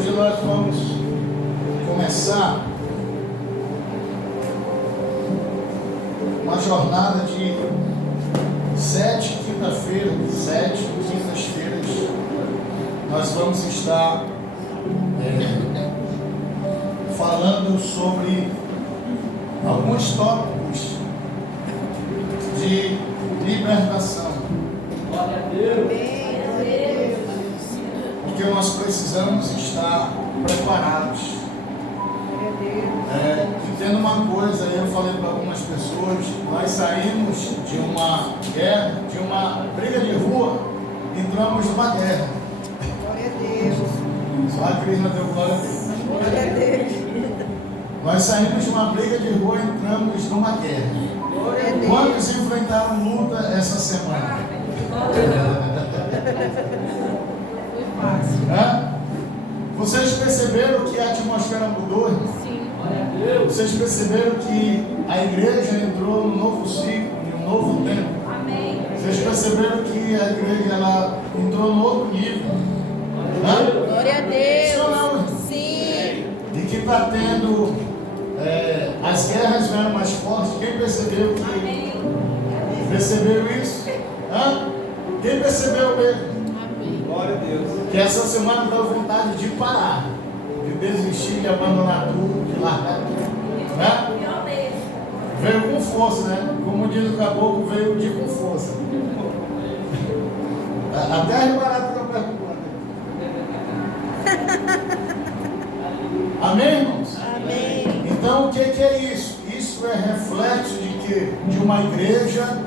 Hoje nós vamos começar uma jornada de 7 quintas-feiras. Nós vamos estar falando sobre alguns tópicos de libertação. Glória a Deus. Porque nós precisamos estar preparados. Entenda uma coisa, eu falei para algumas pessoas, nós saímos de uma guerra, de uma briga de rua, entramos numa guerra. Glória a Deus. Só a Cris não deu glória a Deus. Glória a Deus. Nós saímos de uma briga de rua, entramos numa guerra. Glória a Deus. Quantos enfrentaram luta essa semana? Vocês perceberam que a atmosfera mudou? Sim. Glória a Deus. Vocês perceberam que a igreja entrou num novo ciclo, em um novo tempo? Amém. Vocês perceberam que a igreja ela entrou num outro nível? Glória a Sim ou não? Deus. Sim. E que está tendo as guerras vieram mais fortes. Quem percebeu que Amém. percebeu isso? Quem percebeu mesmo? Glória a Deus. Que essa semana deu vontade de parar, de desistir, de abandonar tudo, de largar tudo, né? Veio com força, né? Como diz o caboclo, veio de com força. Até a ribarata está perguntando. Amém, irmãos? Amém. Então, o que é isso? Isso é reflexo de quê? De uma igreja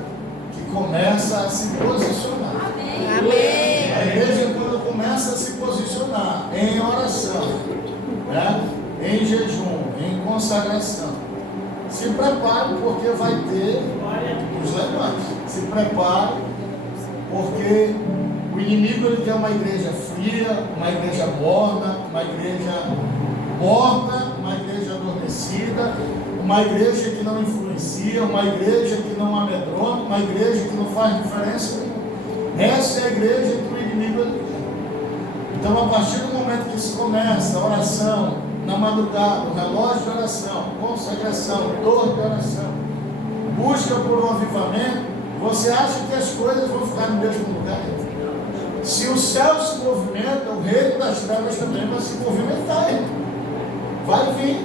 que começa a se posicionar. Amém. A igreja, quando começa a se posicionar em oração, né? Em jejum, em consagração, se prepare porque vai ter os levantes. Se prepare porque o inimigo ele quer uma igreja fria, uma igreja morna, uma igreja morta, uma igreja adormecida, uma igreja que não influencia, uma igreja que não amedronta, uma igreja que não faz diferença nenhuma. Essa é a igreja que o inimigo quer. Então, a partir do momento que se começa a oração, na madrugada, o relógio de oração, consagração, dor de oração, busca por um avivamento, você acha que as coisas vão ficar no mesmo lugar? Se o céu se movimenta, o reino das trevas também vai se movimentar. Vai vir.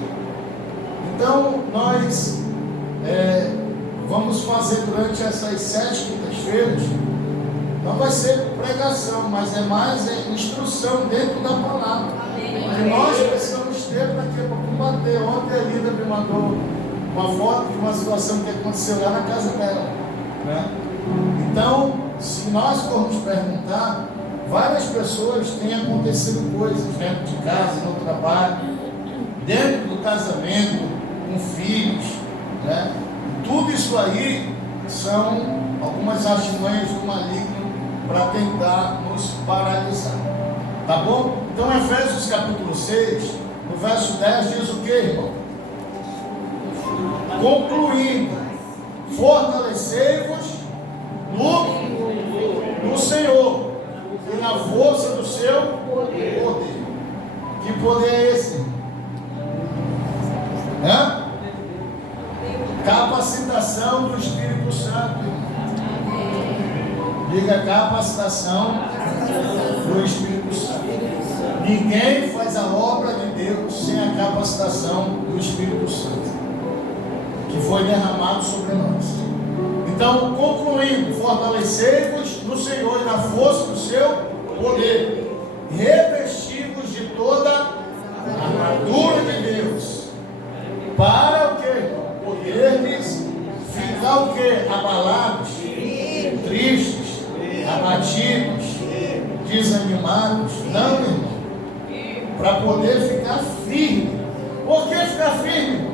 Então, nós vamos fazer durante essas 7 quintas-feiras. Não vai ser pregação, mas é mais instrução dentro da palavra. Que nós precisamos ter para combater. Ontem a Linda me mandou uma foto de uma situação que aconteceu lá na casa dela, né? Então, se nós formos perguntar, várias pessoas têm acontecido coisas dentro de casa, no trabalho, dentro do casamento, com filhos, né? Tudo isso aí são algumas artimanhas do maligno para tentar nos paralisar. Tá bom? Então, Efésios capítulo 6, no verso 10, diz o que, irmão? Concluindo, fortalecei-vos no Senhor e na força do seu poder. Que poder é esse? Capacitação do Espírito Santo. Diga capacitação do Espírito Santo. Ninguém faz a obra de Deus sem a capacitação do Espírito Santo, que foi derramado sobre nós. Então, concluindo, fortalecei-vos no Senhor e na força do seu poder, revesti-vos de toda a armadura de Deus, para o que? Poderdes ficar o que? Abalados, tristes, abatidos, desanimados. Não, irmão. Para poder ficar firme. Por que ficar firme?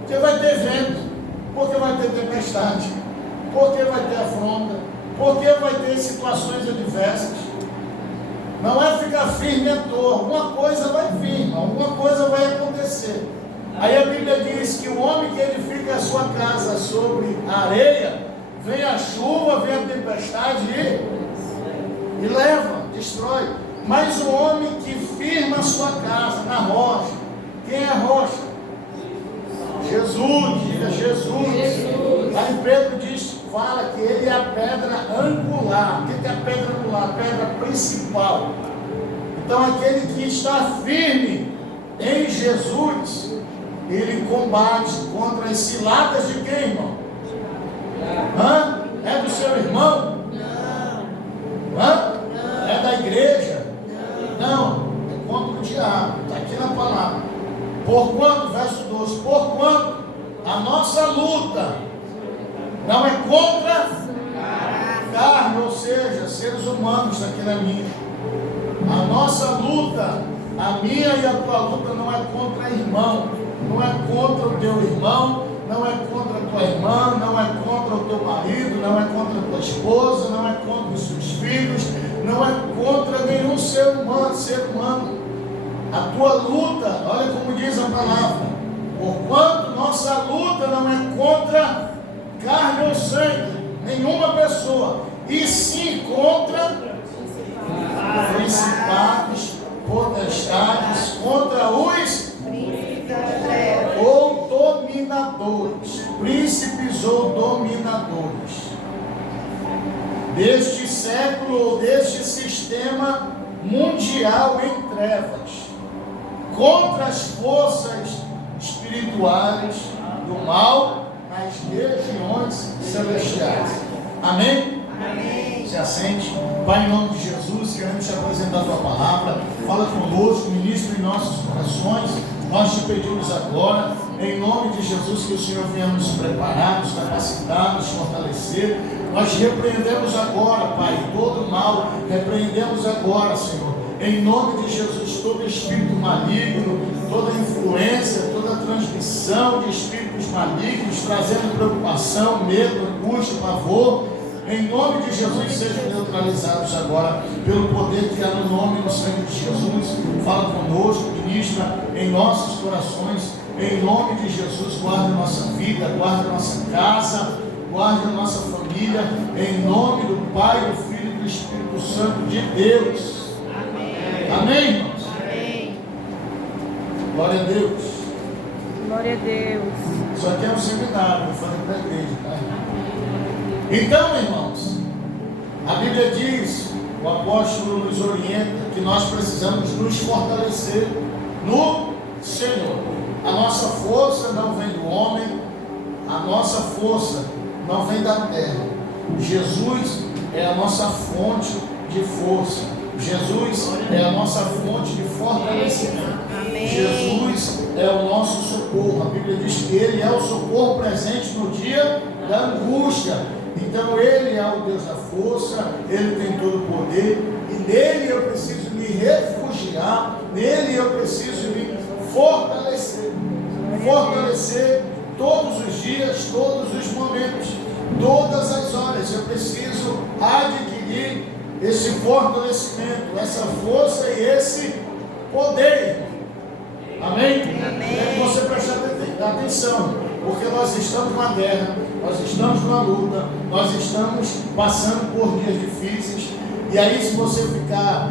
Porque vai ter vento, porque vai ter tempestade, porque vai ter afronta, porque vai ter situações adversas. Não é ficar firme à toa. Alguma coisa vai vir, alguma coisa vai acontecer. Aí a Bíblia diz que o homem que edifica a sua casa sobre a areia, vem a chuva, vem a tempestade e leva, destrói. Mas o homem que firma a sua casa na rocha. Quem é a rocha? Jesus, diga Jesus. Aí Pedro fala que ele é a pedra angular. O que é a pedra angular? A pedra principal. Então aquele que está firme em Jesus, ele combate contra as ciladas de quem, irmão? É do seu irmão? Não. É da igreja? Não. É contra o diabo. Está aqui na palavra. Porquanto, verso 12, porquanto a nossa luta não é contra carne, ou seja, seres humanos, está aqui na minha. A nossa luta, a minha e a tua luta não é contra irmão, não é contra o teu irmão, não é contra a tua irmã, não é contra o teu marido, não é contra a tua esposa, não é contra os seus filhos, não é contra nenhum ser humano. A tua luta, olha como diz a palavra, porquanto nossa luta não é contra carne ou sangue, nenhuma pessoa, e sim contra principados, potestades, contra os ou dominadores, príncipes ou dominadores deste século ou deste sistema mundial em trevas, contra as forças espirituais do mal nas regiões celestiais. Amém? Amém. Se assente. Pai, em nome de Jesus, queremos te apresentar a tua palavra. Fala conosco, ministra em nossos corações. Nós te pedimos agora, em nome de Jesus, que o Senhor venha nos preparar, nos capacitar, nos fortalecer. Nós repreendemos agora, Pai, todo mal. Repreendemos agora, Senhor, em nome de Jesus, todo espírito maligno, toda influência, toda transmissão de espíritos malignos, trazendo preocupação, medo, angústia, pavor. Em nome de Jesus, sejam neutralizados agora pelo poder que há no nome e no sangue de Jesus. Fala conosco, ministra em nossos corações. Em nome de Jesus, guarda a nossa vida, guarda a nossa casa, guarda a nossa família. Em nome do Pai, do Filho e do Espírito Santo de Deus. Amém. Amém, irmãos? Amém. Glória a Deus. Glória a Deus. Isso aqui é um seminário, vou fazer para a igreja, tá? Então, irmãos, a Bíblia diz, o apóstolo nos orienta, que nós precisamos nos fortalecer no Senhor. A nossa força não vem do homem, a nossa força não vem da terra. Jesus é a nossa fonte de força. Jesus é a nossa fonte de fortalecimento. Amém. Jesus é o nosso socorro. A Bíblia diz que Ele é o socorro presente no dia da angústia. Então Ele é o Deus da força, Ele tem todo o poder, e nele eu preciso me refugiar, nele eu preciso me fortalecer. Fortalecer todos os dias, todos os momentos, todas as horas. Eu preciso adquirir esse fortalecimento, essa força e esse poder. Amém? Amém. É que você prestar atenção, porque nós estamos numa guerra, nós estamos numa luta, nós estamos passando por dias difíceis, e aí se você ficar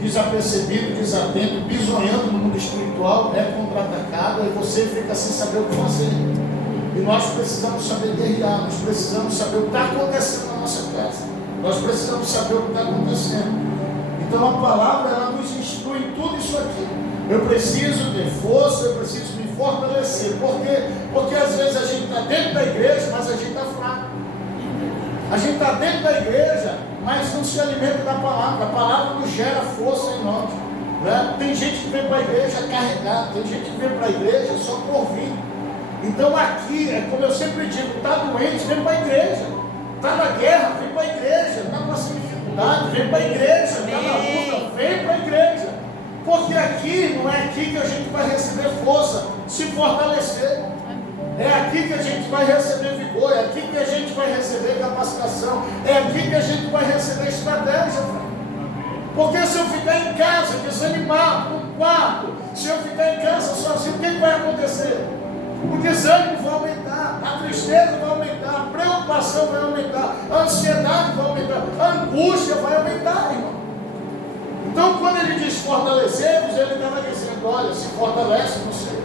desapercebido, desatento, bisonhando no mundo espiritual, é contra-atacado, aí você fica sem saber o que fazer. E nós precisamos saber guerrear, nós precisamos saber o que está acontecendo na nossa casa, nós precisamos saber o que está acontecendo. Então a palavra, ela nos instrui em tudo isso aqui. Eu preciso ter força, eu preciso me fortalecer. Por quê? Porque às vezes a gente está dentro da igreja, mas a gente está fraco. A gente está dentro da igreja, mas não se alimenta da palavra. A palavra nos gera força em nós, né? Tem gente que vem para a igreja carregada, tem gente que vem para a igreja só por vir. Então aqui, é como eu sempre digo, está doente, vem para a igreja. Está na guerra, vem para a igreja. Está passando dificuldade, vem para a igreja. Está na luta, vem para a igreja. Porque aqui, não é aqui que a gente vai receber força, se fortalecer. É aqui que a gente vai receber vigor, é aqui que a gente vai receber capacitação, é aqui que a gente vai receber estratégia. Porque se eu ficar em casa, desanimado, no quarto, se eu ficar em casa sozinho, o que vai acontecer? O desânimo vai aumentar, a tristeza vai aumentar, a preocupação vai aumentar, a ansiedade vai aumentar, a angústia vai aumentar, irmão. Então, quando ele diz fortalecemos, ele estava dizendo: vitória, se fortalece no Senhor.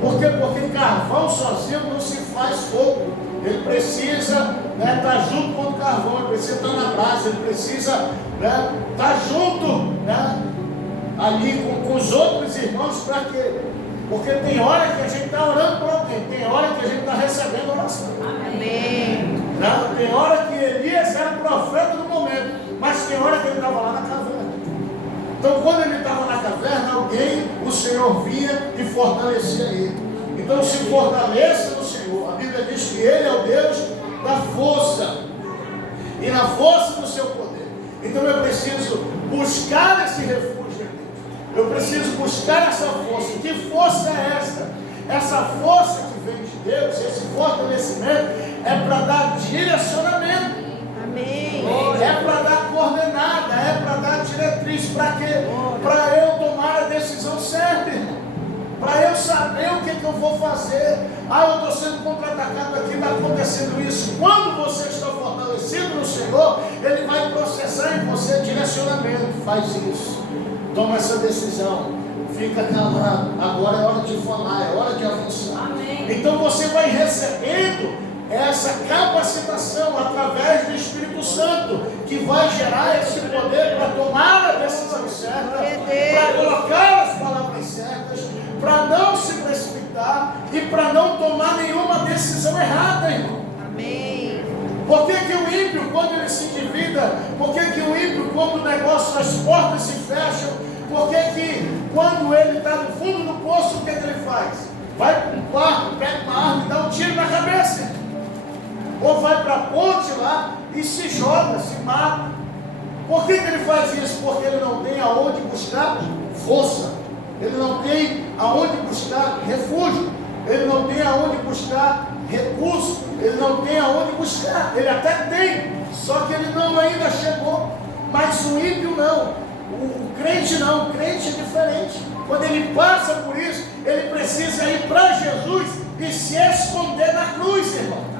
Por quê? Porque carvão sozinho não se faz fogo. Ele precisa estar junto com o carvão, ele precisa estar na brasa, ele precisa estar junto ali com os outros irmãos. Para quê? Porque tem hora que a gente está orando por alguém, tem hora que a gente está recebendo oração. Amém. Tem hora que Elias era o profeta do momento, mas tem hora que ele estava lá na caverna. Então, quando ele estava na caverna, o Senhor vinha e fortalecia ele. Então, se fortaleça no Senhor. A Bíblia diz que Ele é o Deus da força e na força do seu poder. Então, eu preciso buscar esse refúgio em Deus. Eu preciso buscar essa força. Que força é essa? Essa força que vem de Deus, esse fortalecimento, é para dar direcionamento. Amém. É para dar coordenada, é para dar diretriz. Para quê? Para eu tomar a decisão certa, irmão. Para eu saber o que eu vou fazer. Eu estou sendo contra-atacado aqui, está acontecendo isso. Quando você está fortalecido no Senhor, Ele vai processar em você direcionamento. Faz isso. Toma essa decisão. Fica calado. Agora é hora de falar, é hora de avançar. Amém. Então você vai recebendo essa capacitação através do Espírito Santo, que vai gerar esse poder para tomar a decisão certa, para colocar as palavras certas, para não se precipitar e para não tomar nenhuma decisão errada, irmão. Amém. Por que o ímpio, quando ele se endivida, por que o ímpio, quando o negócio, as portas se fecham, por que quando ele está no fundo do poço, o que ele faz? Vai para um quarto, pega uma arma e dá um tiro na cabeça. Ou vai para a ponte lá e se joga, se mata. Por que ele faz isso? Porque ele não tem aonde buscar força. Ele não tem aonde buscar refúgio. Ele não tem aonde buscar recurso. Ele não tem aonde buscar. Ele até tem, só que ele não ainda chegou. Mas o ímpio não. O crente não. O crente é diferente. Quando ele passa por isso, ele precisa ir para Jesus e se esconder na cruz, irmão.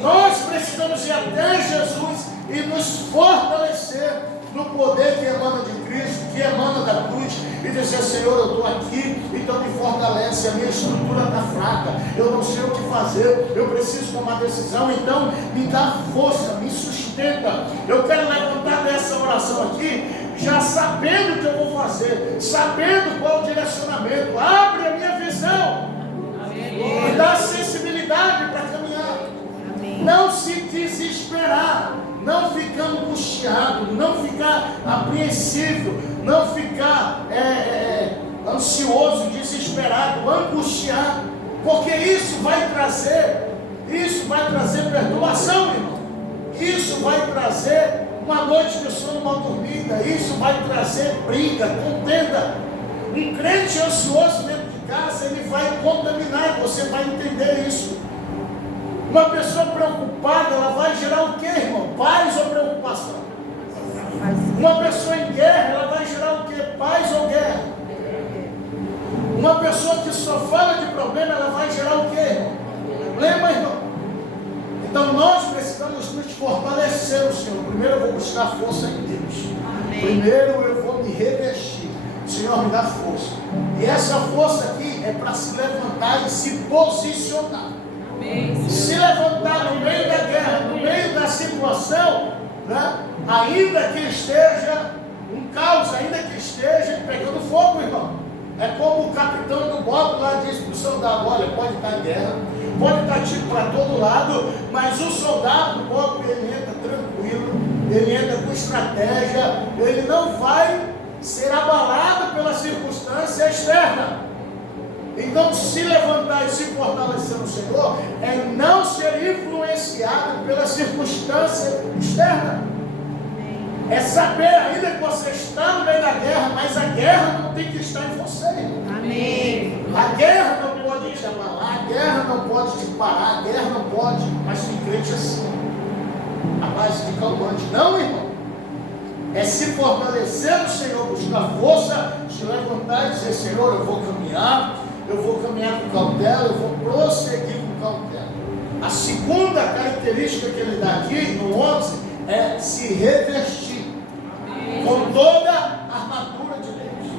Nós precisamos ir até Jesus e nos fortalecer no poder que emana de Cristo, que emana da cruz, e dizer: Senhor, eu estou aqui, então me fortalece, a minha estrutura está fraca, eu não sei o que fazer, eu preciso tomar decisão, então me dá força, me sustenta. Eu quero levantar dessa oração aqui, já sabendo o que eu vou fazer, sabendo qual o direcionamento. Abre a minha visão, me dá sensibilidade para caminhar. Não se desesperar, não ficar angustiado, não ficar apreensivo, não ficar ansioso, desesperado, angustiado, porque isso vai trazer perturbação, irmão. Isso vai trazer uma noite de sono mal dormida, isso vai trazer briga, contenda. Um crente ansioso dentro de casa, ele vai contaminar, você vai entender isso. Uma pessoa preocupada, ela vai gerar o que, irmão? Paz ou preocupação? Uma pessoa em guerra, ela vai gerar o que? Paz ou guerra? Uma pessoa que só fala de problema, ela vai gerar o que, irmão? Problema, irmão. Então nós precisamos nos fortalecer no Senhor. Primeiro eu vou buscar força em Deus. Primeiro eu vou me revestir. O Senhor me dá força. E essa força aqui é para se levantar e se posicionar. Se levantar no meio da guerra, no meio da situação, ainda que esteja um caos, ainda que esteja pegando fogo, irmão. É como o capitão do bote lá disse para o soldado: olha, pode estar em guerra, pode estar tiro para todo lado, mas o soldado do bote, ele entra tranquilo, ele entra com estratégia, ele não vai ser abalado pela circunstância externa. Então, se levantar e se fortalecer no Senhor é não ser influenciado pela circunstância externa. É saber, ainda que você está no meio da guerra, mas a guerra não tem que estar em você. Amém. A guerra não pode te abalar, a guerra não pode te parar, a guerra não pode, mas tem crente assim, a base de calmante. Não, irmão. É se fortalecer no Senhor, buscar força, se levantar e dizer: Senhor, eu vou caminhar com cautela, eu vou prosseguir com cautela. A segunda característica que ele dá aqui, no 11, é se revestir com toda a armadura de Deus.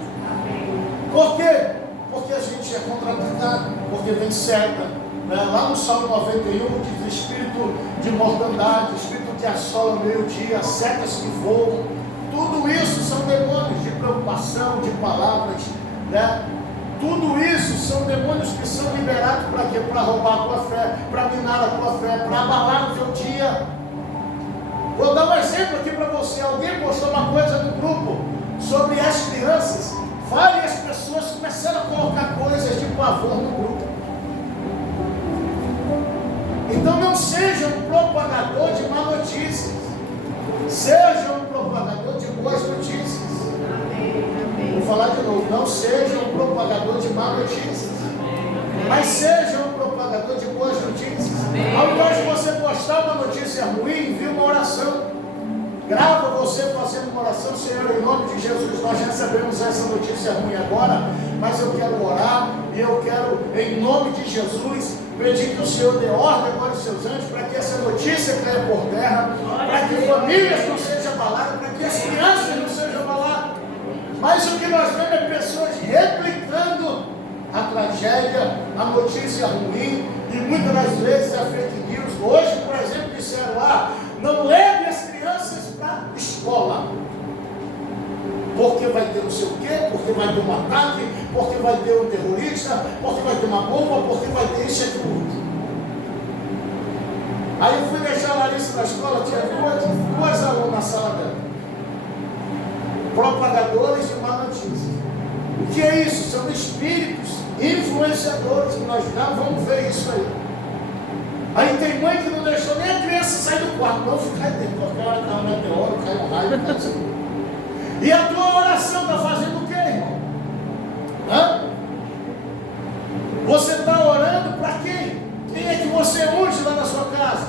Por quê? Porque a gente é contra-atacado, porque vem seta. Né? Lá no Salmo 91 diz espírito de mortandade, espírito que assola o meio-dia, setas que voam. Tudo isso são demônios de preocupação, de palavras, né? Tudo isso são demônios que são liberados para quê? Para roubar a tua fé, para minar a tua fé, para abalar o teu dia. Vou dar um exemplo aqui para você. Alguém postou uma coisa no grupo sobre as crianças. Várias pessoas começaram a colocar coisas de pavor no grupo. Então não seja um propagador de má notícias. Seja um propagador de boas notícias. Vou falar de novo. Não seja um propagador de má notícias. Mas seja um propagador de boas notícias. Ao invés de você postar uma notícia ruim, envie uma oração. Grava você fazendo uma oração. Senhor, em nome de Jesus, nós recebemos essa notícia ruim agora, mas eu quero orar e eu quero, em nome de Jesus, pedir que o Senhor dê ordem agora aos seus anjos para que essa notícia caia por terra, para que famílias não sejam abaladas, para que as crianças não sejam abaladas. Mas o que nós vemos é pessoas replicando a tragédia, a notícia ruim, e muitas das vezes a fake news. Hoje, por exemplo, disseram lá, não leve as crianças para a escola, porque vai ter não sei o quê, porque vai ter um ataque, porque vai ter um terrorista, porque vai ter uma bomba, porque vai ter isso e aquilo. Aí eu fui deixar a Larissa na escola, tinha duas alunas na sala dela, propagadores de má notícia. O que é isso? São espíritos influenciadores, que nós já vamos ver isso aí. Aí tem mãe que não deixou nem a criança sair do quarto, não ficar dentro, qualquer hora cai um meteoro, cai um raio, cai assim. E a tua oração está fazendo o quê, irmão? Hã? Você está orando para quem? Quem é que você unge lá na sua casa?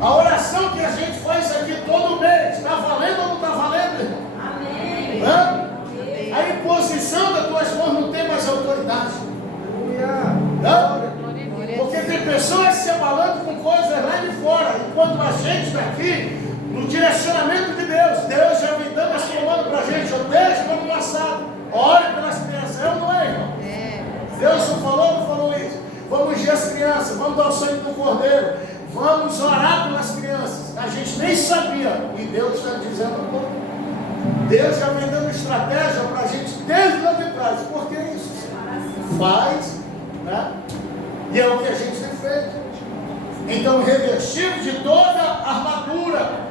A oração que a gente faz aqui todo mês, está valendo ou não está valendo, irmão? Amém. Hã? A imposição das tuas mãos não tem mais autoridade. Hã? Porque tem pessoas se abalando com coisas lá de fora, enquanto a gente está aqui no direcionamento de Deus. Deus já vem dando esse comando para a gente. Eu deixo como passado. Ore pelas crianças. Eu não é, irmão. Deus não falou isso. Vamos ungir as crianças, vamos dar o sangue do cordeiro, vamos orar pelas crianças. A gente nem sabia. E Deus está dizendo, pô, Deus já vem dando estratégia para a gente desde lá de trás. Por que isso? Faz, né? E é o que a gente tem feito. Então, revestido de toda a armadura.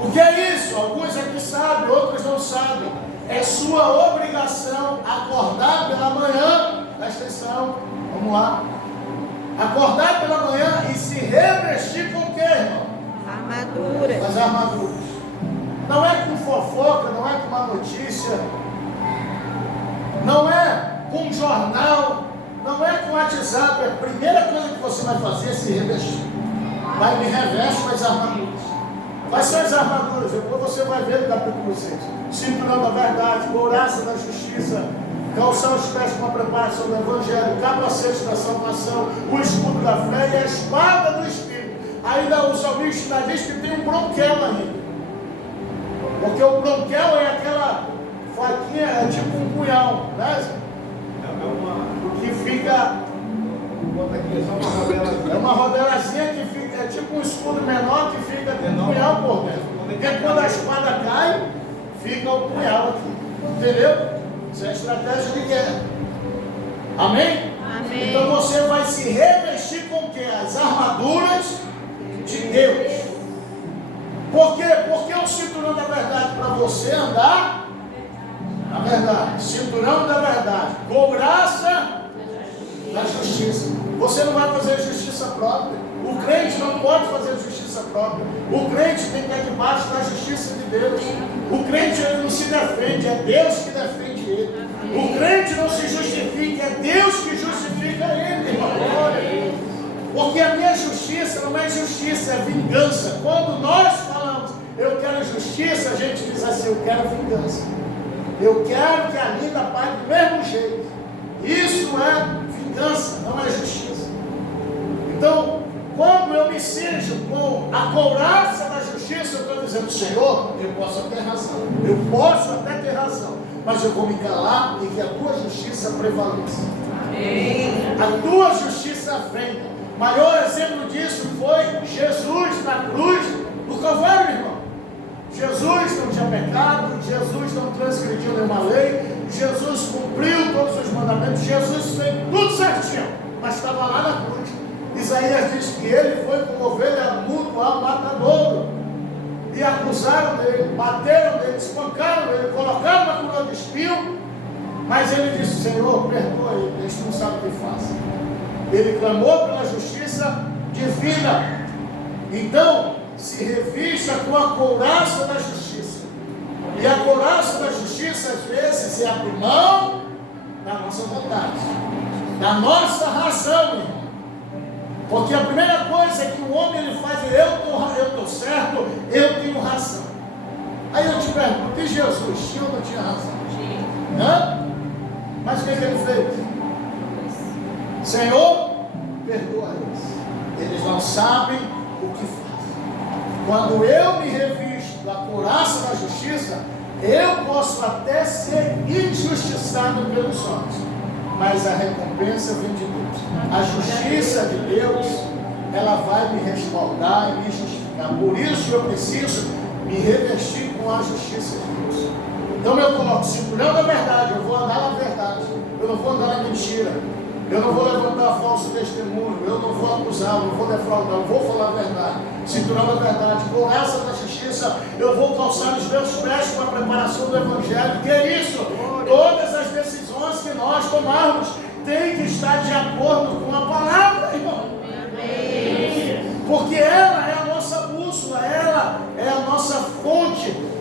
O que é isso? Alguns aqui sabem, outros não sabem. É sua obrigação acordar pela manhã. Presta atenção, vamos lá. Acordar pela manhã e se revestir com o que, irmão? Armadura. As armaduras. Não é com fofoca, não é com uma notícia, não é com jornal, não é com WhatsApp. A primeira coisa que você vai fazer é se revestir. Vai me reveste com as armaduras. Quais são as armaduras? Depois você vai ver no capítulo 6. Cinturão da verdade, couraça da justiça, calçar os pés com a preparação do evangelho, capacete da salvação, o escudo da fé e a espada do Espírito. Ainda o salmista diz que tem um bronquel ainda. Porque o bronquel é aquela faquinha, é tipo um punhal, né? Que fica. É uma rodelazinha que fica, é tipo um escudo menor que fica dentro do punhal por dentro. Porque quando a espada cai, fica o punhal aqui. Entendeu? Isso é estratégia de guerra. Amém? Amém. Então você vai se revestir com o quê? As armaduras de Deus. Por quê? Porque é o cinturão da verdade para você andar na verdade. Cinturão da verdade. Couraça da justiça. Você não vai fazer justiça própria. O crente não pode fazer justiça própria. O crente tem que estar debaixo da justiça de Deus. O crente ele não se defende, é Deus que defende ele. O crente não se justifica, é Deus que justifica ele, irmão. Porque a minha justiça não é justiça, é vingança. Quando nós falamos, eu quero justiça, a gente diz assim, eu quero vingança. Eu quero que a Linda pague do mesmo jeito. Isso é vingança, não é justiça. Então, quando eu me cinjo com a couraça da justiça, eu estou dizendo, Senhor, eu posso até ter razão. Eu posso até ter razão. Mas eu vou me calar e que a tua justiça prevaleça. Amém. A tua justiça venha. O maior exemplo disso foi Jesus na cruz do Calvário, irmão. Jesus não tinha pecado, Jesus não transgrediu nenhuma lei, Jesus cumpriu todos os mandamentos, Jesus fez tudo certinho, mas estava lá na cruz. Isaías diz que ele foi como ovelha muda ao matadouro, e acusaram dele, bateram dele, espancaram dele, colocaram na coroa de espinho, mas ele disse: Senhor, perdoa ele, eles não sabem o que faz. Ele clamou pela justiça divina. Então, se revista com a couraça da justiça. E a couraça da justiça, às vezes, é abrir mão da nossa vontade, da nossa razão, irmão. Porque a primeira coisa que o homem ele faz é: eu estou certo, eu tenho razão. Aí eu te pergunto: e Jesus tinha ou não tinha razão? Hã? Mas o que ele fez? Senhor, perdoa eles. Eles não sabem o que fazem. Quando eu me revisto da couraça da justiça, eu posso até ser injustiçado pelos homens, mas a recompensa vem de Deus. A justiça de Deus, ela vai me respaldar e me justificar. Por isso eu preciso me revestir com a justiça de Deus. Então eu coloco cinturão da verdade, eu vou andar na verdade, eu não vou andar na mentira, eu não vou levantar falso testemunho, eu não vou acusar, eu não vou defraudar, eu vou falar a verdade. Cinturão da verdade, couraça da justiça, eu vou calçar os meus pés com a preparação do Evangelho. Que é isso? Todas as decisões que nós tomarmos têm que estar de acordo com a palavra, irmão. Porque ela é a nossa bússola, ela é a nossa fonte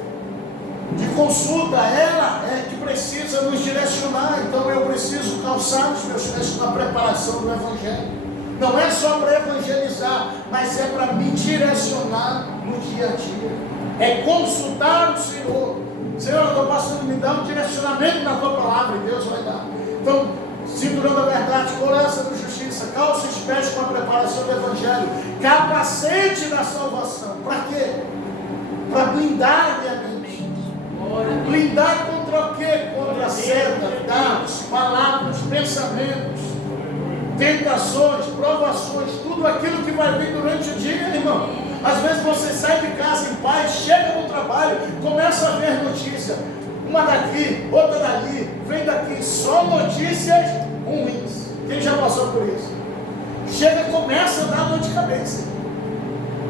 de consulta, ela é que precisa nos direcionar. Então eu preciso calçar os meus pés com a preparação do Evangelho. Não é só para evangelizar, mas é para me direcionar no dia a dia. É consultar o Senhor. Senhor, eu estou passando, me dá um direcionamento na tua palavra, e Deus vai dar. Então, cinturão da verdade, couraça da justiça, calça os pés com a preparação do Evangelho, capacete da salvação. Para quê? Para blindar a minha mente. Blindar contra o quê? Contra a seta, dados, palavras, pensamentos, tentações, provações, tudo aquilo que vai vir durante o dia, irmão. Às vezes você sai de casa em paz, chega no trabalho, começa a ver notícia, uma daqui, outra dali, vem daqui, só notícias ruins. Quem já passou por isso? Chega, começa a dar dor de cabeça,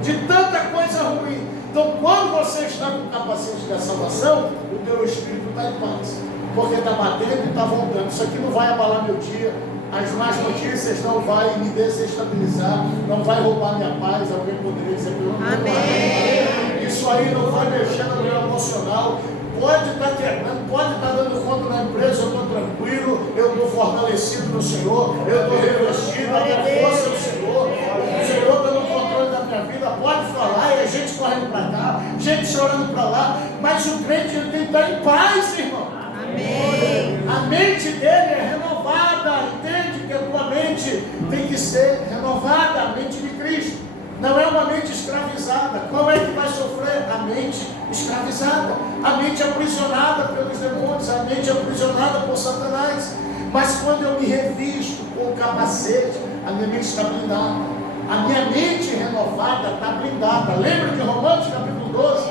de tanta coisa ruim. Então, quando você está com o capacete da salvação, o teu espírito está em paz, porque está batendo e está voltando. Isso aqui não vai abalar meu dia, as más notícias não vai me desestabilizar, não vai roubar minha paz. Alguém poderia dizer pelo menos amém. Isso aí não vai mexer no meu emocional. Pode estar quebrando, pode estar dando conta na empresa, eu estou tranquilo, eu estou fortalecido no Senhor, eu estou revestido, a minha força no Senhor, o Senhor está no controle da minha vida. Pode falar, e a gente correndo para cá, gente chorando para lá, mas o crente ele tem que estar em paz, irmão. Amém. A mente dele é renovada. Entende que a tua mente tem que ser renovada, a mente de Cristo. Não é uma mente escravizada. Qual é que vai sofrer? A mente escravizada, a mente aprisionada pelos demônios, a mente aprisionada por Satanás. Mas quando eu me revisto com o capacete, a minha mente está blindada. A minha mente renovada está blindada. Lembra de Romanos capítulo 12?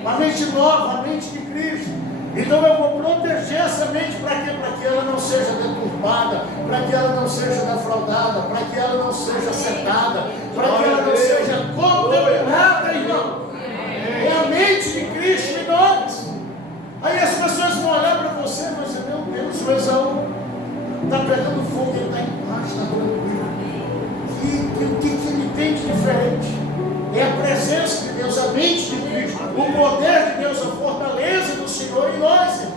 Uma mente nova, a mente de Cristo. Então eu vou proteger essa mente para quê? Para que ela não seja deturbada, para que ela não seja defraudada, para que ela não seja setada, para que ela não seja contaminada, irmão. É a mente de Cristo em nós. Aí as pessoas vão olhar para você e vão dizer: meu Deus, o Esaú está pegando fogo, ele está em paz, está tranquilo. O que ele tem de diferente? É a presença de Deus, a mente de Cristo, o poder de Deus, a fortaleza do Senhor em nós, irmão.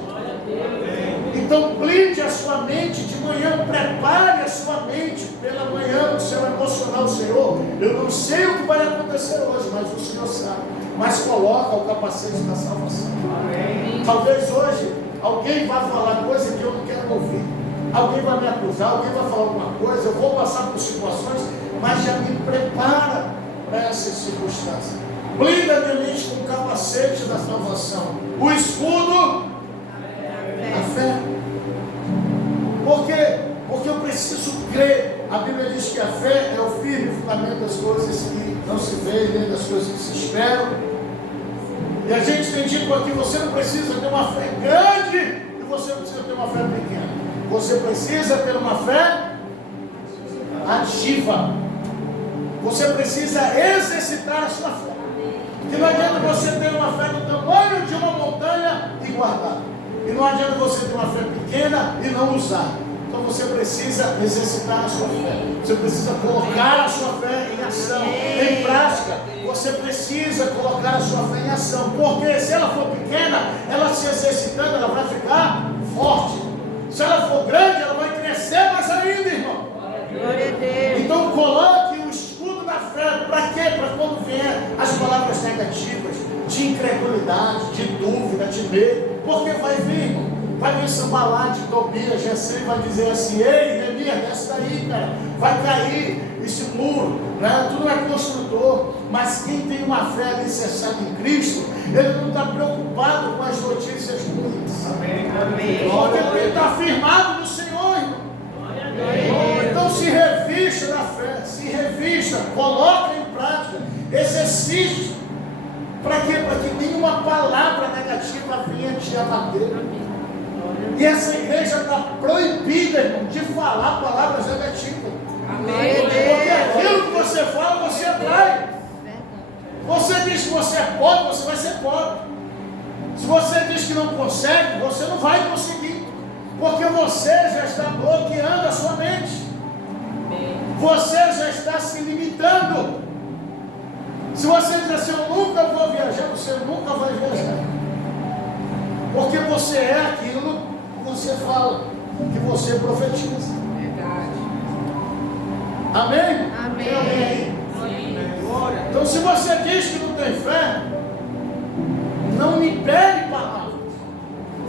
Então blinde a sua mente de manhã, prepare a sua mente pela manhã, o seu emocional. Senhor, eu não sei o que vai acontecer hoje, mas o Senhor sabe. Mas coloca o capacete da salvação. Amém. Talvez hoje alguém vá falar coisa que eu não quero ouvir. Alguém vai me acusar, alguém vai falar alguma coisa, eu vou passar por situações, mas já me prepara para essas circunstâncias. Blinda minha mente com o capacete da salvação, o escudo, a fé. crê. A Bíblia diz que a fé é o firme fundamento das coisas que não se vê, nem das coisas que se esperam. E a gente tem dito aqui, você não precisa ter uma fé grande e você não precisa ter uma fé pequena. Você precisa ter uma fé ativa. Você precisa exercitar a sua fé. Que não adianta você ter uma fé do tamanho de uma montanha e guardar. E não adianta você ter uma fé pequena e não usar. Então você precisa exercitar a sua fé. Você precisa colocar a sua fé em ação, em prática. Você precisa colocar a sua fé em ação. Porque se ela for pequena, ela se exercitando, ela vai ficar forte. Se ela for grande, ela vai crescer mais ainda, irmão. Glória a Deus. Então coloque o escudo da fé. Para quê? Para quando vier as palavras negativas, de incredulidade, de dúvida, de medo. Porque vai vir, irmão. Vai vir Sambalate, Tobias, Gesem, vai dizer assim: ei, Neemias, desce daí, cara. Vai cair esse muro, né? Tu não é construtor. Mas quem tem uma fé alicerçada em Cristo, ele não está preocupado com as notícias ruins. Amém. Porque ele está firmado no Senhor, irmão. Então se revista da fé, se revista, coloca em prática, exercite. Para quê? Para que nenhuma palavra negativa venha te abater. E essa igreja está proibida, irmão, de falar palavras negativas. Amém. Porque aquilo que você fala, você atrai. Você diz que você é pobre, você vai ser pobre. Se você diz que não consegue, você não vai conseguir. Porque você já está bloqueando a sua mente. Você já está se limitando. Se você dizer assim, eu nunca vou viajar, você nunca vai viajar. Porque você é aquilo que você fala, que você profetiza. Verdade. Amém? Amém. Tem alguém aí? Então, se você diz que não tem fé, não libere palavras.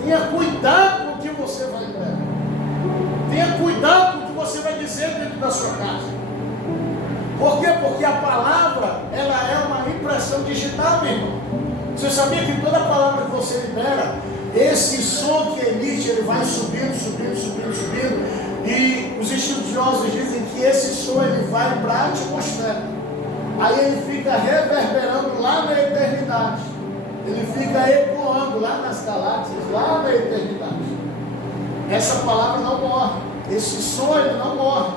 Tenha cuidado com o que você vai liberar. Tenha cuidado com o que você vai dizer dentro da sua casa. Por quê? Porque a palavra, ela é uma impressão digital, meu irmão. Você sabia que toda palavra que você libera, esse som que emite, ele vai subindo, subindo, subindo, subindo. E os estudiosos dizem que esse som, ele vai para a atmosfera. Aí ele fica reverberando lá na eternidade. Ele fica ecoando lá nas galáxias, lá na eternidade. Essa palavra não morre. Esse som, ele não morre.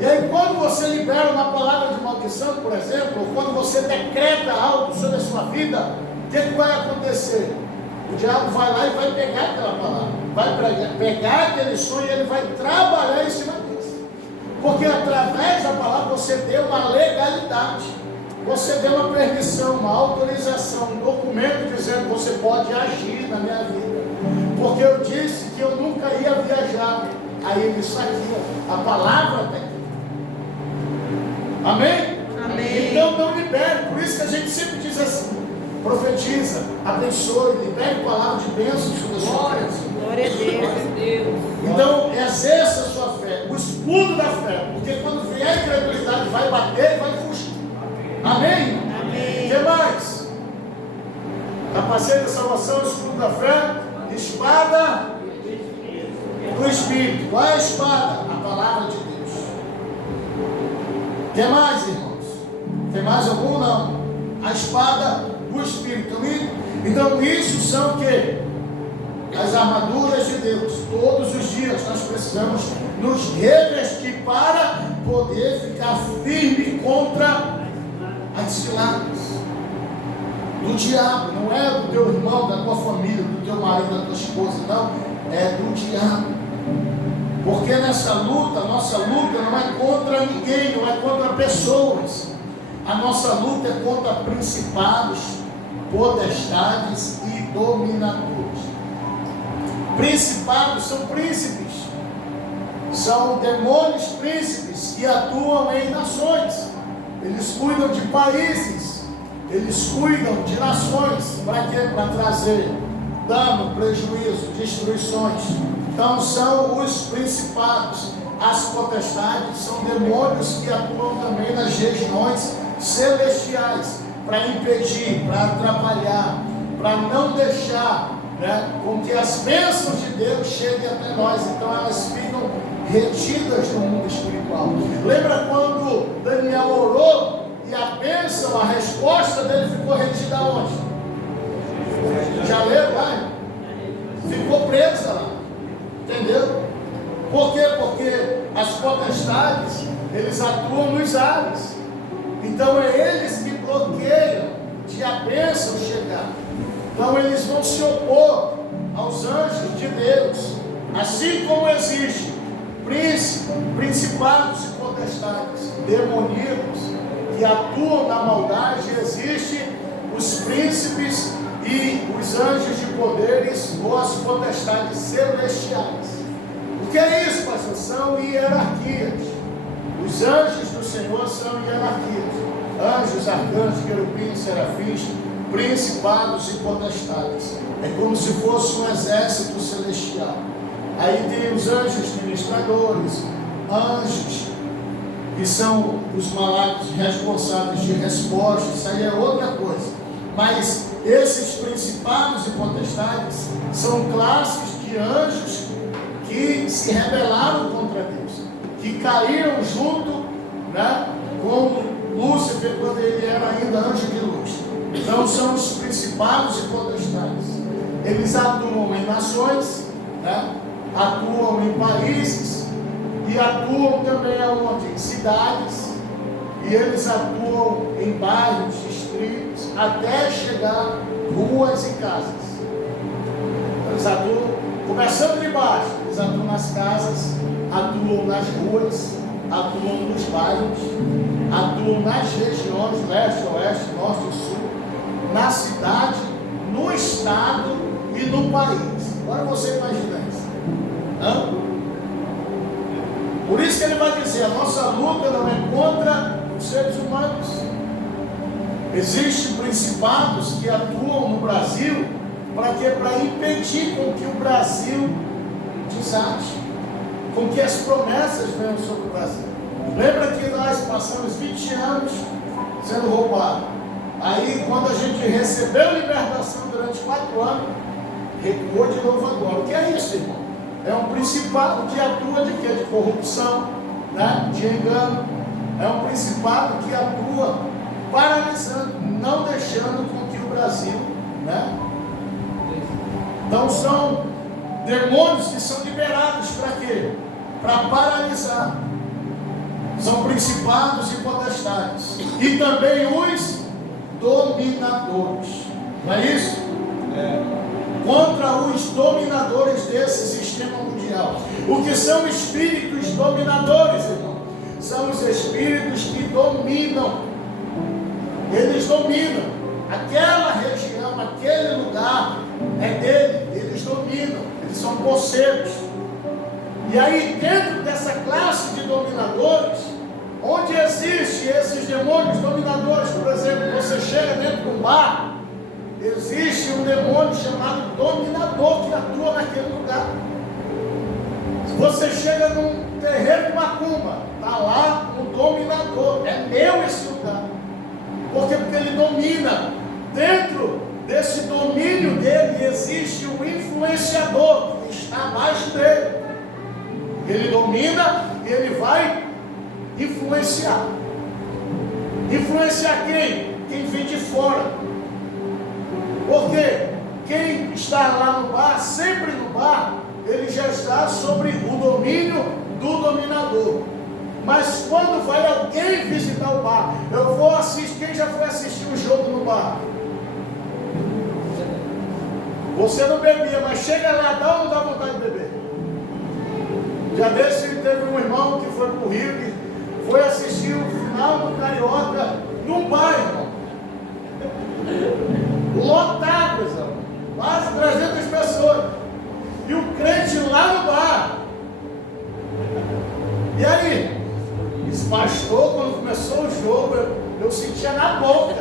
E aí quando você libera uma palavra de maldição, por exemplo, ou quando você decreta algo sobre a sua vida, o que vai acontecer? O diabo vai lá e vai pegar aquela palavra. Vai pegar aquele som e ele vai trabalhar em cima disso. Porque através da palavra você deu uma legalidade. Você deu uma permissão, uma autorização, um documento dizendo que você pode agir na minha vida. Porque eu disse que eu nunca ia viajar. Aí ele disse aqui, a palavra tem. Amém? Amém. Então não libere. Por isso que a gente sempre diz assim: profetiza, abençoe, libere palavra de bênção sobre a sua casa. Glória a Deus. Então exerça a sua fé, o escudo da fé. Porque quando vier a incredulidade, vai bater e vai fugir. Amém? Amém. O que mais? Capacete da salvação, escudo da fé, espada do Espírito. Qual é a espada? A palavra de Deus. O que mais, irmãos? Tem mais algum? Não. A espada do Espírito. Então isso são o quê? As armaduras de Deus. Todos os dias nós precisamos nos revestir para poder ficar firme contra as ciladas do diabo. Não é do teu irmão, da tua família, do teu marido, da tua esposa, não. É do diabo. Porque nessa luta, nossa luta não é contra ninguém, não é contra pessoas. A nossa luta é contra principados, potestades e dominadores. Principados são príncipes, são demônios príncipes que atuam em nações. Eles cuidam de países, eles cuidam de nações. Para quê? Para trazer dano, prejuízo, destruições. Então são os principados. As potestades são demônios que atuam também nas regiões celestiais, para impedir, para atrapalhar, para não deixar né, com que as bênçãos de Deus cheguem até nós. Então elas ficam retidas no mundo espiritual. Lembra quando Daniel orou e a bênção, a resposta dele ficou retida onde? Já leu, vai? Ficou presa lá. Entendeu? Por quê? Porque as potestades, eles atuam nos ares. Então é eles que bloqueiam de a bênção chegar. Então eles vão se opor aos anjos de Deus. Assim como existe principados e potestades demoníacos que atuam na maldade, existem os príncipes e os anjos de poderes ou as potestades celestiais. O que é isso, pastor? São hierarquias. Os anjos do Senhor são hierarquias. Anjos, arcanjos, querubins, serafins, principados e potestades. É como se fosse um exército celestial. Aí tem os anjos ministradores, anjos que são os malacos responsáveis de resposta. Isso aí é outra coisa. Mas esses principados e potestades são classes de anjos que se rebelaram contra Deus, que caíram junto, né, com Lúcifer quando ele era ainda anjo de luz. Então são os principados e potestades. Eles atuam em nações, né, atuam em países e atuam também aonde? Em cidades. E eles atuam em bairros, distritos, até chegar ruas e casas. Eles atuam, começando de baixo, eles atuam nas casas, atuam nas ruas, atuam nos bairros, atuam nas regiões, leste, oeste, norte e sul, na cidade, no estado e no país. Agora você imagina isso. Hã? Por isso que ele vai dizer, a nossa luta não é contra os seres humanos. Existem principados que atuam no Brasil para quê? Para impedir com que o Brasil desate, com que as promessas venham sobre o Brasil. Lembra que nós passamos 20 anos sendo roubados. Aí quando a gente recebeu libertação durante 4 anos, recuou de novo agora. O que é isso, irmão? É um principado que atua de quê? De corrupção, né? De engano. É um principado que atua paralisando, não deixando com que o Brasil, né? Então são demônios que são liberados para quê? Para paralisar. São principados e potestades. E também os dominadores. Não é isso? Contra os dominadores desse sistema mundial. O que são espíritos dominadores, irmão? São os espíritos que dominam. Eles dominam. Aquela região, aquele lugar é dele. Eles dominam. Eles são posseiros. E aí, dentro dessa classe de dominadores, onde existem esses demônios dominadores, por exemplo, você chega dentro de um bar, existe um demônio chamado dominador que atua naquele lugar. Se você chega num terreiro de macumba, está lá um dominador, é meu esse lugar. Por quê? Porque ele domina. Dentro desse domínio dele existe um influenciador que está abaixo dele. Ele domina e ele vai influenciar. Influenciar quem? Quem vem de fora. Porque quem está lá no bar, sempre no bar, ele já está sobre o domínio do dominador. Mas quando vai alguém visitar o bar, eu vou assistir. Quem já foi assistir um jogo no bar? Você não bebia, mas chega lá, dá ou não dá vontade de beber? Já desse teve um irmão que foi para o Rio, que foi assistir o final do Carioca num bar, irmão. Lotado, irmão. Quase 300 pessoas. E o crente lá no bar. E aí? Esse pastor, quando começou o jogo, eu sentia na boca.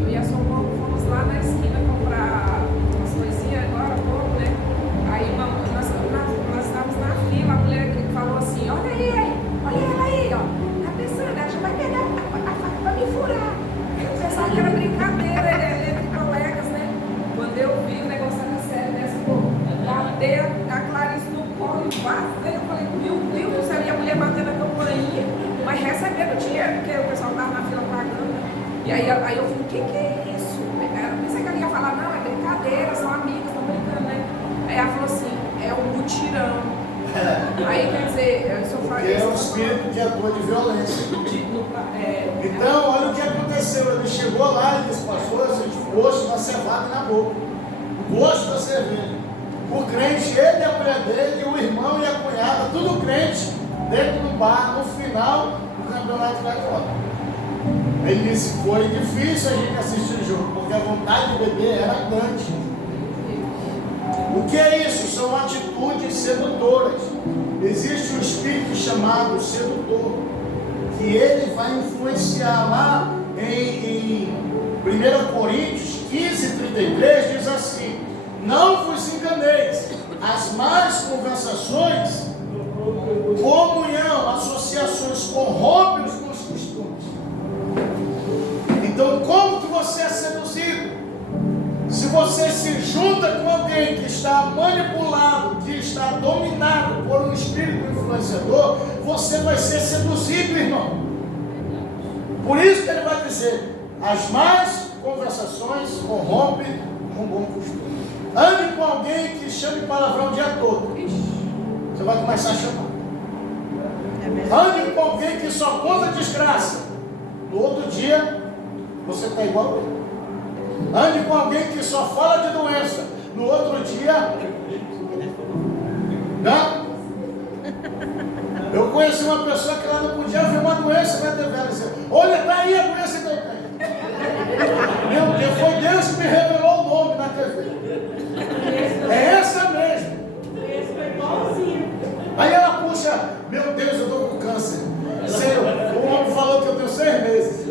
Eu e a Socorro fomos lá na esquina comprar umas coisinhas agora há pouco, né? Aí nós estávamos na fila, a mulher falou assim, olha ela aí, ó. Tá pensando, ela já vai pegar a faca para me furar. foram vazei. Eu falei, meu Deus do céu, e a mulher batendo a campainha, mas recebendo dinheiro, porque o pessoal estava na fila pagando. E aí eu falei, o que é isso? Eu pensei que ela ia falar, não, é brincadeira, são amigas, estão brincando, né? Aí ela falou assim, é um mutirão. Aí quer dizer, eu sou porque é um espírito que atua de violência. Então, olha o que aconteceu. Ele chegou lá e disse, pastor, eu senti o gosto da cevada na boca, o gosto da cerveja. O crente, ele e a mulher dele, o irmão e a cunhada, tudo crente, dentro do bar, no final do campeonato carioca. Ele disse, foi difícil a gente assistir o jogo, porque a vontade de beber era grande. O que é isso? São atitudes sedutoras. Existe um espírito chamado sedutor, que ele vai influenciar lá em 1 Coríntios 15:33, diz assim: não vos enganeis, as más conversações, comunhão, associações corrompem os bons costumes. Então, como que você é seduzido? Se você se junta com alguém que está manipulado, que está dominado por um espírito influenciador, você vai ser seduzido, irmão. Por isso que ele vai dizer, as más conversações corrompem um bom costume. Ande com alguém que chame palavrão o dia todo. Você vai começar a chamar. Ande com alguém que só conta desgraça. No outro dia, você está igual a ele. Ande com alguém que só fala de doença. No outro dia, não? Eu conheci uma pessoa que ela não podia ver uma doença na TV. Ela disse, olha, está aí a doença que eu tenho. Meu Deus, foi Deus que me revelou o nome na TV. É essa mesmo. Aí ela puxa, meu Deus, eu estou com câncer. O homem falou que eu tenho 6 meses.